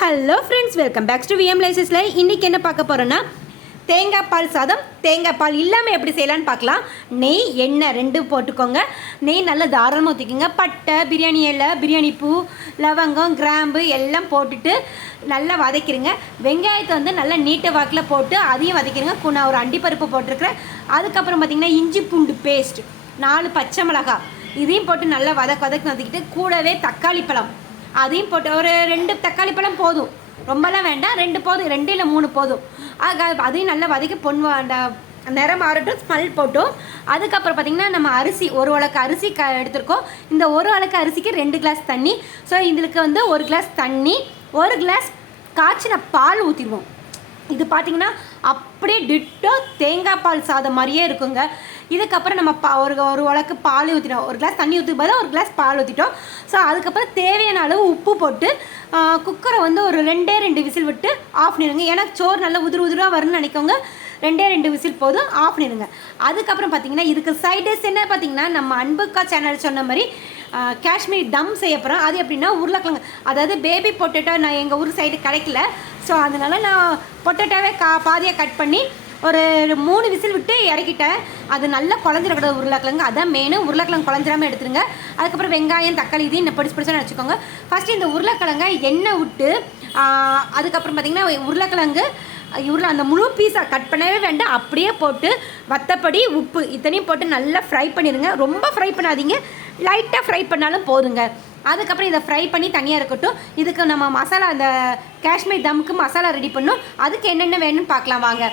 Hello friends welcome back to VM லைசஸில் இன்றைக்கி என்ன பார்க்க போகிறோன்னா தேங்காய் பால் சாதம் தேங்காய் பால் இல்லாமல் எப்படி செய்யலான்னு பார்க்கலாம். நெய் எண்ணெய் ரெண்டும் போட்டுக்கோங்க. நெய் நல்லா தாராளமாக ஊற்றிக்கோங்க பட்டை பிரியாணி இலை பிரியாணி பூ லவங்கம் கிராம்பு எல்லாம் போட்டுட்டு நல்லா வதக்கிடுங்க வெங்காயத்தை வந்து நல்லா நீட்டை வாக்கில் போட்டு அதையும் வதக்கிடுங்க கு- நான் ஒரு அண்டிப்பருப்பு போட்டிருக்கிறேன். அதுக்கப்புறம் பார்த்திங்கன்னா இஞ்சி பூண்டு பேஸ்ட் நாலு பச்சை மிளகாய். இதையும் போட்டு நல்லா வதக்க வதக்கி வதக்கிட்டு கூடவே தக்காளி பழம். அதையும் போட்டு ஒரு ரெண்டு தக்காளி பழம் போதும். ரொம்பலாம் வேண்டாம். ரெண்டு போதும். ரெண்டு இல்லை மூணு போதும். அதையும் நல்லா வதக்கி பொன் அந்த நிறம் மாறட்டும் ஸ்மெல் போட்டும். அதுக்கப்புறம் பார்த்திங்கன்னா நம்ம அரிசி ஒரு உலக்கு அரிசி க எடுத்திருக்கோம். இந்த ஒரு உலக்கு அரிசிக்கு ரெண்டு கிளாஸ் தண்ணி. ஸோ இதுக்கு வந்து ஒரு கிளாஸ் தண்ணி ஒரு கிளாஸ் காய்ச்சின பால் ஊற்றிடுவோம் இது பார்த்திங்கன்னா அப்படியே டிட்டோ தேங்காய் பால் சாதம் மாதிரியே இருக்குங்க. இதுக்கப்புறம் நம்ம பா ஒரு ஒரு உலக்கு பால் ஊற்றிட்டோம் ஒரு கிளாஸ் தண்ணி ஊற்றி பதிலாக ஒரு கிளாஸ் பால் ஊற்றிட்டோம் ஸோ அதுக்கப்புறம் தேவையான அளவு உப்பு போட்டு குக்கரை வந்து ஒரு ரெண்டே ரெண்டு விசில் விட்டு ஆஃப் பண்ணிடுங்க. ஏன்னா சோறு நல்லா உதிர் உதிராக வரும்னு நினைக்கோங்க ரெண்டே ரெண்டு விசில் போதும் ஆஃப் பண்ணிடுங்க. அதுக்கப்புறம் பார்த்தீங்கன்னா இதுக்கு சைட் டிஷ் என்ன பார்த்தீங்கன்னா நம்ம அன்புக்கா சேனல் சொன்ன மாதிரி காஷ்மீர் தம் செய்ய போகிறோம் அது எப்படின்னா உருளைக்கிழங்கு. அதாவது பேபி பொட்டேட்டோ நான் எங்கள் ஊர் சைடு கிடைக்கல. ஸோ அதனால நான் பொட்டேட்டோவே கா பாதியாக கட் பண்ணி ஒரு மூணு விசில் விட்டு இறக்கிட்டேன். அது நல்லா குழஞ்சிடக்கூடாது உருளைக்கிழங்கு. அதான் மெயின் உருளைக்கிழங்கு குழஞ்சிடாமல் எடுத்துருங்க. அதுக்கப்புறம் வெங்காயம் தக்காளி இதையும் இந்த பிடிச்சு பொடிசாக வச்சுக்கோங்க ஃபஸ்ட்டு இந்த உருளைக்கிழங்கை எண்ணெய் விட்டு அதுக்கப்புறம் பார்த்திங்கன்னா உருளைக்கிழங்கு உருளை அந்த முழு பீஸாக கட் பண்ணவே வேண்டாம். அப்படியே போட்டு வத்தப்படி உப்பு இத்தனையும் போட்டு நல்லா ஃப்ரை பண்ணிடுங்க ரொம்ப ஃப்ரை பண்ணாதீங்க. லைட்டாக ஃப்ரை பண்ணாலும் போதுங்க. அதுக்கப்புறம் இதை ஃப்ரை பண்ணி தனியாக இருக்கட்டும். இதுக்கு நம்ம மசாலா அந்த காஷ்மீர் தம்க்கு மசாலா ரெடி பண்ணும் அதுக்கு என்னென்ன வேணும்னு பார்க்கலாம் வாங்க.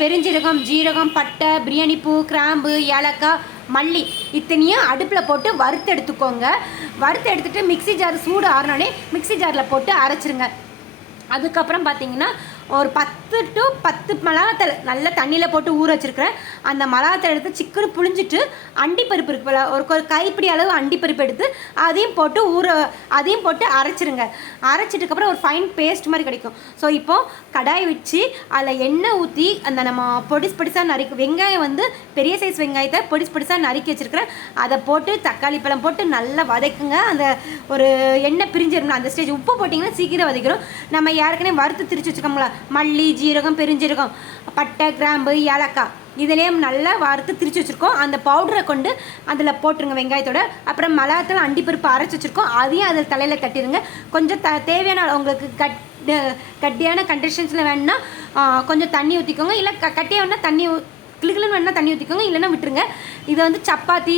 பெருஞ்சீரகம் ஜீரகம் பட்டை பிரியாணி பூ கிராம்பு ஏலக்காய் மல்லி இத்தனையும் அடுப்பில் போட்டு வறுத்து எடுத்துக்கோங்க. வறுத்து எடுத்துகிட்டு மிக்ஸி ஜார் சூடு ஆறினோடனே மிக்ஸி ஜாரில் போட்டு அரைச்சிருங்க. அதுக்கப்புறம் பார்த்தீங்கன்னா ஒரு பத்து பத்து டு பத்து மிளகாத்தல் நல்ல தண்ணியில் போட்டு ஊற வச்சுருக்கிறேன். அந்த மிளகாத்தல் எடுத்து சிக்கன் புழிஞ்சிட்டு அண்டிப்பருப்பு இருக்குல்ல ஒரு ஒரு கைப்பிடி அளவு அண்டிப்பருப்பு எடுத்து அதையும் போட்டு ஊற அதையும் போட்டு அரைச்சிருங்க. அரைச்சிட்டுக்கப்புறம் ஒரு ஃபைன் பேஸ்ட் மாதிரி கிடைக்கும். ஸோ இப்போது கடாய் வச்சு அதில் எண்ணெய் ஊற்றி அந்த நம்ம பொடிஸ் பொடிசாக நறுக்கு வெங்காயம் வந்து பெரிய சைஸ் வெங்காயத்தை பொடிஸ் பொடிசாக நறுக்கி வச்சுருக்கிறேன். அதை போட்டு தக்காளி பழம் போட்டு நல்லா வதக்குங்க. அந்த ஒரு எண்ணெய் பிரிஞ்சிருக்கணும் அந்த ஸ்டேஜ் உப்பு போட்டிங்கன்னா சீக்கிரம் வதக்கிடும் நம்ம ஏற்கனவே வறுத்து திரிச்சு வச்சுக்கோங்களா மல்லி ஜீரகம் பெருஞ்சீரகம் பட்டை கிராம்பு ஏலக்காய். இதுலேயும் நல்லா வறுத்து திரிச்சு வச்சுருக்கோம். அந்த பவுடரை கொண்டு அதில் போட்டுருங்க வெங்காயத்தோட. அப்புறம் மிளகாத்தூள் அண்டிப்பருப்பு அரைச்சி வச்சுருக்கோம். அதையும் அதில் தலையில் தட்டிடுங்க. கொஞ்சம் த தேவையான உங்களுக்கு கட் கட்டியான கண்டிஷன்ஸில் வேணும்னா கொஞ்சம் தண்ணி ஊற்றிக்கோங்க இல்லை க கட்டியாக வேணால் தண்ணி ஊ- வேணால் தண்ணி ஊற்றிக்கோங்க இல்லைன்னா விட்டுருங்க. இதை வந்து சப்பாத்தி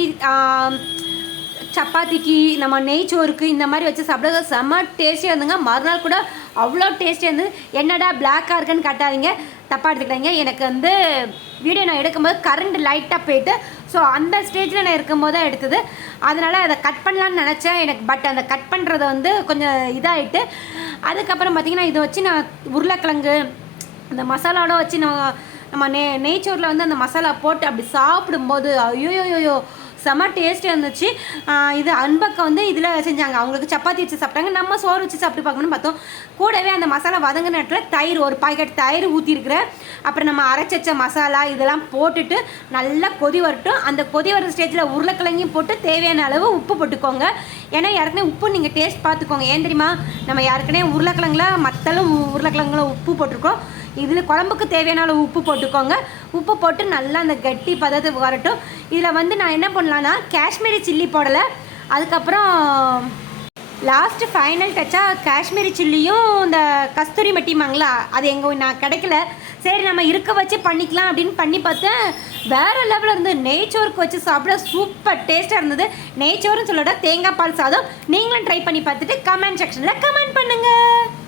சப்பாத்திக்கு நம்ம நெய் சோறுக்கு இந்த மாதிரி வச்சு சாப்பிட செம்ம டேஸ்டியாக இருந்துங்க. மறுநாள் கூட அவ்வளோ டேஸ்ட்டாக இருந்தது என்னடா பிளாக்காக இருக்குன்னு காட்டாதீங்க. தப்பாக எடுத்துக்கிட்டாங்க எனக்கு வந்து வீடியோ நான் எடுக்கும்போது கரண்ட் லைட்டாக போயிட்டு ஸோ அந்த ஸ்டேஜில் நான் இருக்கும்போது தான் எடுத்தது. அதனால் அதை கட் பண்ணலான்னு நினச்சேன். எனக்கு பட் அந்த கட் பண்ணுறது வந்து கொஞ்சம் இதாகிட்டு அதுக்கப்புறம் பார்த்திங்கன்னா இதை வச்சு நான் உருளைக்கிழங்கு அந்த மசாலாவோட வச்சு நான் நம்ம நெ நெய்ச்சோரில் வந்து அந்த மசாலா போட்டு அப்படி சாப்பிடும்போது ஐயோ செம்ம டேஸ்ட்டாக இருந்துச்சு. இது அன்பக்கம் வந்து இதில் செஞ்சாங்க. அவங்களுக்கு சப்பாத்தி வச்சு சாப்பிட்டாங்க. நம்ம சோறு வச்சு சாப்பிட்டு பார்க்கணும்னு பார்த்தோம். கூடவே அந்த மசாலா வதங்கின நேரத்தில் தயிர் ஒரு பாக்கெட் தயிர் ஊற்றிருக்கிறேன் அப்புறம் நம்ம அரைச்ச வச்ச மசாலா இதெல்லாம் போட்டுட்டு நல்லா கொதி வரட்டும். அந்த கொதி வர ஸ்டேஜில் உருளைக்கிழங்கையும் போட்டு தேவையான அளவு உப்பு போட்டுக்கோங்க. ஏன்னா ஏற்கனவே உப்பு நீங்கள் டேஸ்ட் பார்த்துக்கோங்க. ஏன் தெரியுமா? நம்ம ஏற்கனவே உருளைக்கிழங்குல மத்தளும் உருளைக்கிழங்குல உப்பு போட்டிருக்கோம். இதில் குழம்புக்கு தேவையான அளவு உப்பு போட்டுக்கோங்க. உப்பு போட்டு நல்லா அந்த கட்டி பதத்துக்கு வரட்டும். இதில் வந்து நான் என்ன பண்ணலான்னா காஷ்மீரி சில்லி போடலை. அதுக்கப்புறம் லாஸ்ட்டு ஃபைனல் டச்சாக காஷ்மீரி சில்லியும் இந்த கஸ்தூரி மட்டிமாங்களா அது எங்கள் நான் கிடைக்கல. சரி நம்ம இருக்க வச்சு பண்ணிக்கலாம் அப்படின்னு பண்ணி பார்த்தேன். வேறு லெவலில் இருந்து நெய்ச்சோருக்கு வச்சு சாப்பிட சூப்பர் டேஸ்ட்டாக இருந்தது. நெய்ச்சோறுன்னு சொல்லட தேங்காய் பால் சாதம். நீங்களும் ட்ரை பண்ணி பார்த்துட்டு கமெண்ட் செக்ஷனில் கமெண்ட் பண்ணுங்கள்